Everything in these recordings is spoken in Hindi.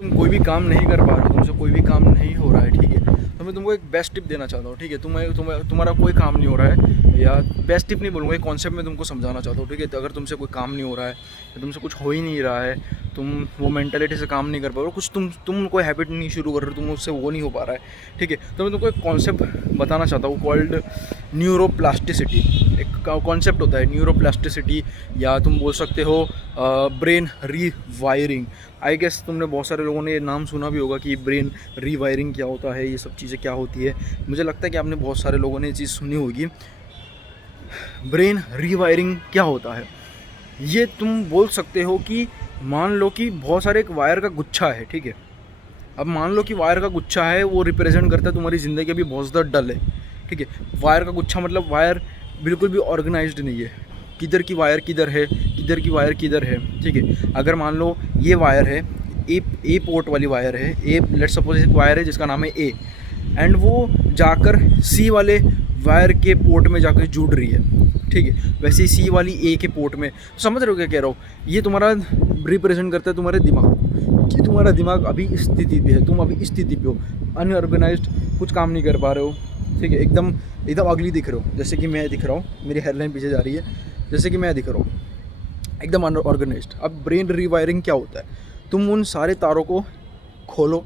तुम कोई भी काम नहीं कर पा रहे हो, तुमसे कोई भी काम नहीं हो रहा है, ठीक है। तो मैं तुमको एक बेस्ट टिप देना चाहता हूँ, ठीक है। तुम्हारा कोई काम नहीं हो रहा है, या बेस्ट टिप नहीं बोलूँगा, एक कॉन्सेप्ट में तुमको समझाना चाहता हूँ, ठीक है। तो अगर तुमसे कोई काम नहीं हो रहा है या तुमसे कुछ हो ही नहीं रहा है, तुम वो मेंटालिटी से काम नहीं कर पा रहे हो, कुछ तुम कोई हैबिट नहीं शुरू कर रहे हो, तुम उससे वो नहीं हो पा रहा है, ठीक है। तो मैं तुमको एक कॉन्सेप्ट बताना चाहता हूँ कॉल्ड न्यूरोप्लास्टिसिटी। एक कॉन्सेप्ट होता है न्यूरोप्लास्टिसिटी, या तुम बोल सकते हो ब्रेन रीवायरिंग। आई गेस तुमने बहुत सारे लोगों ने ये नाम सुना भी होगा कि ब्रेन रीवायरिंग क्या होता है, ये सब चीज़ें क्या होती है। मुझे लगता है कि आपने बहुत सारे लोगों ने ये चीज़ सुनी होगी। ब्रेन रीवायरिंग क्या होता है, ये तुम बोल सकते हो कि मान लो कि बहुत सारे एक वायर का गुच्छा है, ठीक है। अब मान लो कि वायर का गुच्छा है, वो रिप्रेजेंट करता है तुम्हारी ज़िंदगी अभी बहुत ज़्यादा डल है, ठीक है। वायर का गुच्छा मतलब वायर बिल्कुल भी ऑर्गेनाइज्ड नहीं है, किधर की वायर किधर है, किधर की वायर किधर है, ठीक है। अगर मान लो ये वायर है, ए पोर्ट वाली वायर है, ए लेट्स सपोज एक वायर है जिसका नाम है ए, एंड वो जाकर सी वाले वायर के पोर्ट में जाकर जुड़ रही है, ठीक है। वैसे ही सी वाली ए के पोर्ट में, समझ रहे हो क्या कह रहा हूँ। ये तुम्हारा रिप्रेजेंट करता है तुम्हारे दिमाग को, कि तुम्हारा दिमाग अभी इस स्थिति पे है, तुम अभी इस स्थिति पे हो, अनऑर्गेनाइज्ड, कुछ काम नहीं कर पा रहे हो, ठीक है। एकदम एकदम अगली दिख रहे हो, जैसे कि मैं दिख रहा हूँ, मेरी हेडलाइन पीछे जा रही है, जैसे कि मैं दिख रहा हूँ एकदम अनऑर्गेनाइज्ड। अब ब्रेन रिवायरिंग क्या होता है, तुम उन सारे तारों को खोलो,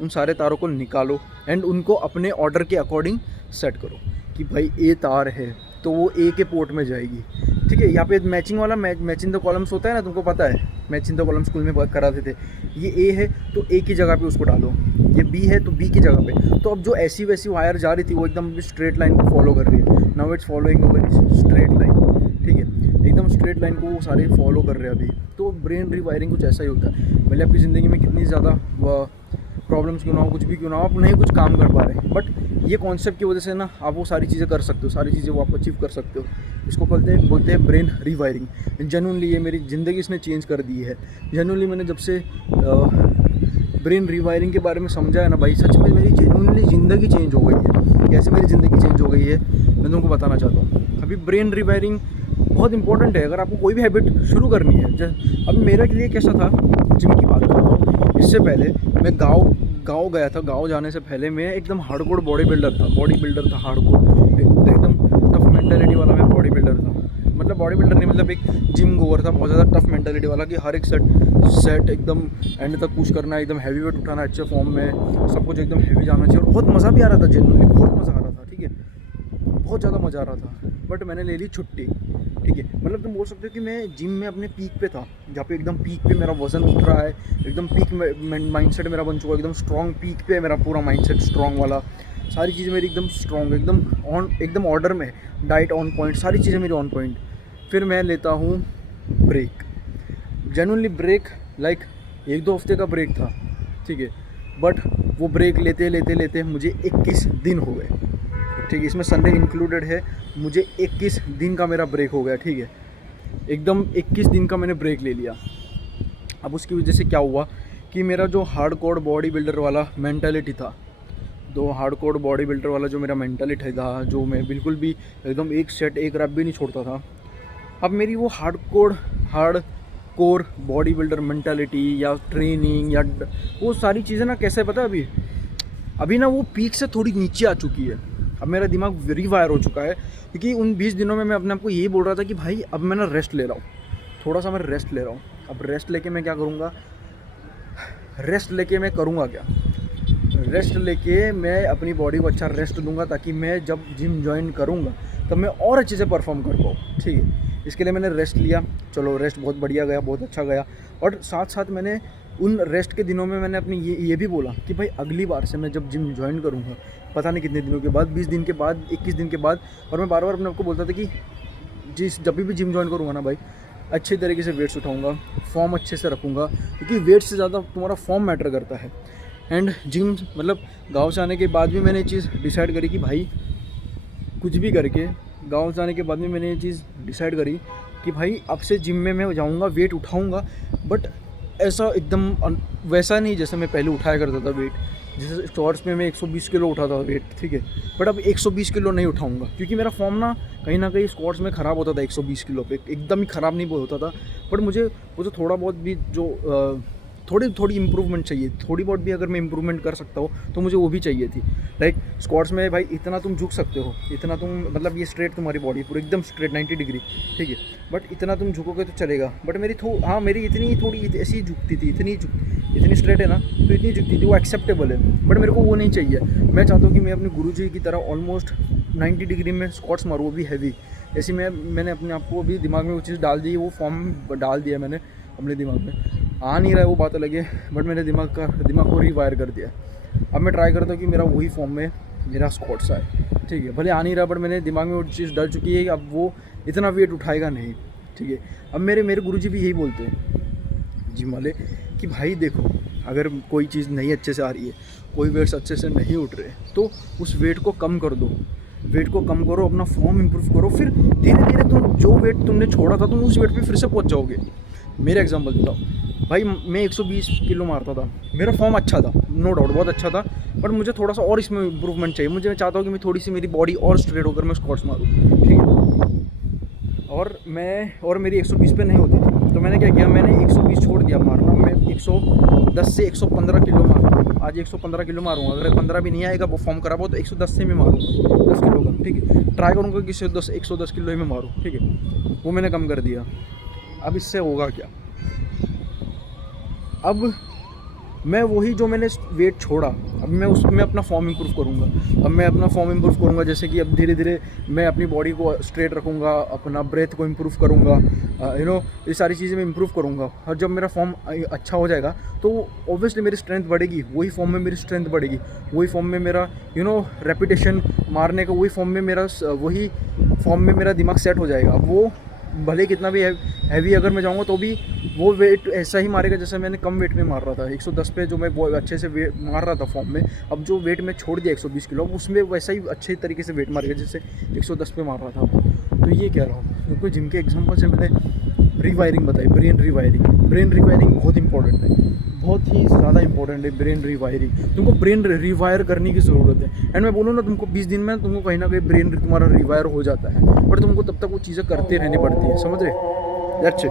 उन सारे तारों को निकालो, एंड उनको अपने ऑर्डर के अकॉर्डिंग सेट करो कि भाई ए तार है तो वो ए के पोर्ट में जाएगी, ठीक है। यहाँ पे मैचिंग वाला मैच इन द कॉलम्स होता है ना, तुमको पता है, match in the column school में कराते थे। ये ए है तो ए की जगह पे उसको डालो, ये बी है तो बी की जगह पे। तो अब जो ऐसी वैसी वायर जा रही थी वो एकदम स्ट्रेट लाइन को फॉलो कर रही है, now it's following over straight line, ठीक है। एकदम स्ट्रेट लाइन को वो सारे फॉलो कर रहे हैं अभी। तो ब्रेन रिवायरिंग कुछ ऐसा ही होता है। भले आपकी ज़िंदगी में कितनी ज़्यादा प्रॉब्लम्स क्यों ना हो, कुछ भी क्यों ना हो, आप नहीं कुछ काम कर पा रहे, बट ये कॉन्सेप्ट की वजह से ना आप वो सारी चीज़ें कर सकते हो, सारी चीज़ें वो आप अचीव कर सकते हो। इसको बोलते हैं ब्रेन रिवायरिंग। जेन्युइनली ये मेरी ज़िंदगी इसने चेंज कर दी है। जेन्युइनली मैंने जब से ब्रेन रिवायरिंग के बारे में समझा है ना भाई, सच में मेरी जेन्युइनली ज़िंदगी चेंज हो गई है। कैसे मेरी ज़िंदगी चेंज हो गई है मैं तुमको बताना चाहता हूँ। अभी ब्रेन रिवायरिंग बहुत इंपॉर्टेंट है अगर आपको कोई भी हैबिट शुरू करनी है। अब मेरे लिए कैसा था, जिम की बात करता हूँ, इससे पहले मैं गाँव गया था। गाँव जाने से पहले मैं एकदम हार्डकोर बॉडी बिल्डर था हार्डकोर, एकदम टफ मेंटालिटी वाला मैं बॉडी बिल्डर था। मतलब बॉडी बिल्डर नहीं, मतलब एक जिम गोवर था, बहुत ज़्यादा टफ मेंटालिटी वाला, कि हर एक सेट एकदम एंड तक पुश करना है, एकदम हैवी वेट उठाना, अच्छे फॉर्म में, सब कुछ एकदम हैवी जाना चाहिए। और बहुत मज़ा भी आ रहा था, जेन्युइनली बहुत मज़ा आ रहा था, ठीक है, बहुत ज़्यादा मज़ा आ रहा था। बट मैंने ले ली छुट्टी, ठीक है। मतलब तुम बोल सकते हो कि मैं जिम में अपने पीक पे था, जहाँ पे एकदम पीक पे मेरा वज़न उठ रहा है, एकदम पीक माइंडसेट मेरा बन चुका है, एकदम स्ट्रॉन्ग पीक पे है मेरा पूरा माइंडसेट, स्ट्रॉन्ग वाला, सारी चीज़ें मेरी एकदम स्ट्रॉन्ग, एकदम ऑर्डर में, डाइट ऑन पॉइंट, सारी चीज़ें मेरी ऑन पॉइंट। फिर मैं लेता हूँ ब्रेक, जेन्युइनली ब्रेक, लाइक 1-2 हफ्ते का ब्रेक था, ठीक है। बट वो ब्रेक लेते लेते लेते मुझे 21 दिन हो गए, ठीक है, इसमें संडे इंक्लूडेड है। मुझे 21 दिन का मेरा ब्रेक हो गया, ठीक है, एकदम 21 दिन का मैंने ब्रेक ले लिया। अब उसकी वजह से क्या हुआ कि मेरा जो हार्डकोर बॉडी बिल्डर वाला मेंटालिटी था, जो मेरा मेंटालिटी था, जो मैं बिल्कुल भी एकदम एक सेट एक रैप भी नहीं छोड़ता था, अब मेरी वो हार्डकोर बॉडी बिल्डर मेंटालिटी या ट्रेनिंग या वो सारी चीज़ें ना, कैसे पता है, अभी ना वो पीक से थोड़ी नीचे आ चुकी है। अब मेरा दिमाग रिवायर हो चुका है, क्योंकि उन 20 दिनों में मैं अपने आप को यही बोल रहा था कि भाई अब मैं ना रेस्ट ले रहा हूँ, थोड़ा सा मैं रेस्ट ले रहा हूँ। अब रेस्ट लेके मैं क्या करूँगा, रेस्ट लेके मैं अपनी बॉडी को अच्छा रेस्ट दूंगा, ताकि मैं जब जिम ज्वाइन करूँगा तब मैं और अच्छे से परफॉर्म कर पाऊँ, ठीक है। इसके लिए मैंने रेस्ट लिया, चलो रेस्ट बहुत बढ़िया गया, बहुत अच्छा गया। और साथ साथ मैंने उन रेस्ट के दिनों में मैंने अपनी ये भी बोला कि भाई अगली बार से मैं जब जिम ज्वाइन करूँगा, पता नहीं कितने दिनों के बाद, 20 दिन के बाद, 21 दिन के बाद, और मैं बार बार अपने आपको बोलता था कि जब भी जिम ज्वाइन करूँगा ना भाई, अच्छे तरीके से वेट्स उठाऊँगा, फॉर्म अच्छे से रखूँगा, क्योंकि वेट से ज़्यादा तुम्हारा फॉर्म मैटर करता है। एंड जिम मतलब गाँव से आने के बाद भी मैंने ये चीज़ डिसाइड करी कि भाई कुछ भी करके, गाँव से आने के बाद में मैंने ये चीज़ डिसाइड करी कि भाई अब से जिम में मैं जाऊँगा, वेट उठाऊँगा, बट ऐसा एकदम वैसा नहीं जैसे मैं पहले उठाया करता था वेट। जैसे शॉर्ट्स में मैं 120 किलो उठाता था वेट, ठीक है, बट अब 120 किलो नहीं उठाऊंगा, क्योंकि मेरा फॉर्म ना कहीं स्क्वाट्स में ख़राब होता था 120 किलो पे, एकदम ही ख़राब नहीं होता था। बट मुझे वो जो थोड़ा बहुत भी जो थोड़ी थोड़ी इंप्रूवमेंट चाहिए, थोड़ी बहुत भी अगर मैं इंप्रूवमेंट कर सकता हूँ तो मुझे वो भी चाहिए थी। लाइक स्क्वाट्स में भाई इतना तुम झुक सकते हो, इतना तुम मतलब ये स्ट्रेट तुम्हारी बॉडी पूरी एकदम स्ट्रेट 90 डिग्री, ठीक है, बट इतना तुम झुकोगे तो चलेगा। बट मेरी हाँ मेरी इतनी थोड़ी ऐसी झुकती थी, इतनी स्ट्रेट है ना, तो इतनी झुकती थी, वो एक्सेप्टेबल है। बट मेरे को वो नहीं चाहिए। मैं चाहता हूँ कि मैं अपने गुरुजी की तरह ऑलमोस्ट 90 डिग्री में स्क्वाट्स मारूँ, वो भी हैवी। ऐसे मैंने अपने आप को अभी दिमाग में वो चीज़ डाल दी, वो फॉर्म डाल दिया मैंने अपने दिमाग में। आ नहीं रहा है वो बात अलग है, बट मेरे दिमाग को रीवायर कर दिया। अब मैं ट्राई करता हूँ कि मेरा वही फॉर्म में मेरा स्क्वाट्स आए, ठीक है। भले आ नहीं रहा, बट मेरे दिमाग में वो चीज़ डल चुकी है कि अब वो इतना वेट उठाएगा नहीं, ठीक है। अब मेरे गुरुजी भी यही बोलते हैं जिम वाले कि भाई देखो, अगर कोई चीज़ नहीं अच्छे से आ रही है, कोई वेट्स अच्छे से नहीं उठ रहे, तो उस वेट को कम कर दो, वेट को कम करो, अपना फॉर्म इंप्रूव करो, फिर धीरे धीरे तुम जो वेट तुमने छोड़ा था तुम उस वेट पे फिर से पहुंच जाओगे। मेरा एग्जांपल देता हूँ भाई, मैं 120 किलो मारता था, मेरा फॉर्म अच्छा था, नो डाउट बहुत अच्छा था, बट मुझे थोड़ा सा और इसमें इंप्रूवमेंट चाहिए। मैं चाहता हूँ कि मैं थोड़ी सी मेरी बॉडी और स्ट्रेट होकर मैं स्क्वाट्स मारूँ, ठीक है। और मेरी 120 पे नहीं होती थी, तो मैंने क्या किया, मैंने 120 छोड़ दिया मारना, मैं 110 से 115 किलो मारूँ। आज 115 किलो मारूँगा, अगर 15 भी नहीं आएगा वो फॉर्म खराब हो तो 110 से मैं मारूँगा, 10 किलो का, ठीक है। ट्राई करूँगा कि 110 किलो ही में मारूँ, ठीक है। वो मैंने कम कर दिया। अब इससे होगा क्या, अब मैं वही जो मैंने वेट छोड़ा, अब मैं उसमें अपना फॉर्म इंप्रूव करूँगा। अब मैं अपना फॉर्म इंप्रूव करूँगा, जैसे कि अब धीरे धीरे मैं अपनी बॉडी को स्ट्रेट रखूँगा, अपना ब्रेथ को इंप्रूव करूँगा, ये सारी चीज़ें मैं इंप्रूव करूँगा। और जब मेरा फॉर्म अच्छा हो जाएगा तो ऑब्वियसली मेरी स्ट्रेंथ बढ़ेगी, वही फॉर्म में मेरी स्ट्रेंथ बढ़ेगी, वही फॉर्म में मेरा रेपिटेशन मारने का, वही फॉर्म में मेरा दिमाग सेट हो जाएगा। वो भले कितना भी हैवी अगर मैं जाऊँगा तो भी वो वेट ऐसा ही मारेगा जैसे मैंने कम वेट में मार रहा था। 110 पे जो मैं अच्छे से वेट मार रहा था फॉर्म में, अब जो वेट मैं छोड़ दिया 120 किलो, उसमें वैसा ही अच्छे तरीके से वेट मारेगा जैसे 110 पे मार रहा था। तो ये कह रहा हूँ, क्योंकि जिम के एग्जाम्पल से मैंने रिवायरिंग बताई, ब्रेन रिवायरिंग बहुत इंपॉर्टेंट है, बहुत ही ज़्यादा इंपॉर्टेंट है ब्रेन रिवायरिंग। तुमको ब्रेन रिवायर करने की ज़रूरत है। एंड मैं बोलूँ ना, तुमको 20 दिन में तुमको कहीं ना कहीं ब्रेन तुम्हारा रिवायर हो जाता है, पर तुमको तब तक वो चीज़ें करते रहनी पड़ती है, समझ रहे? That's it.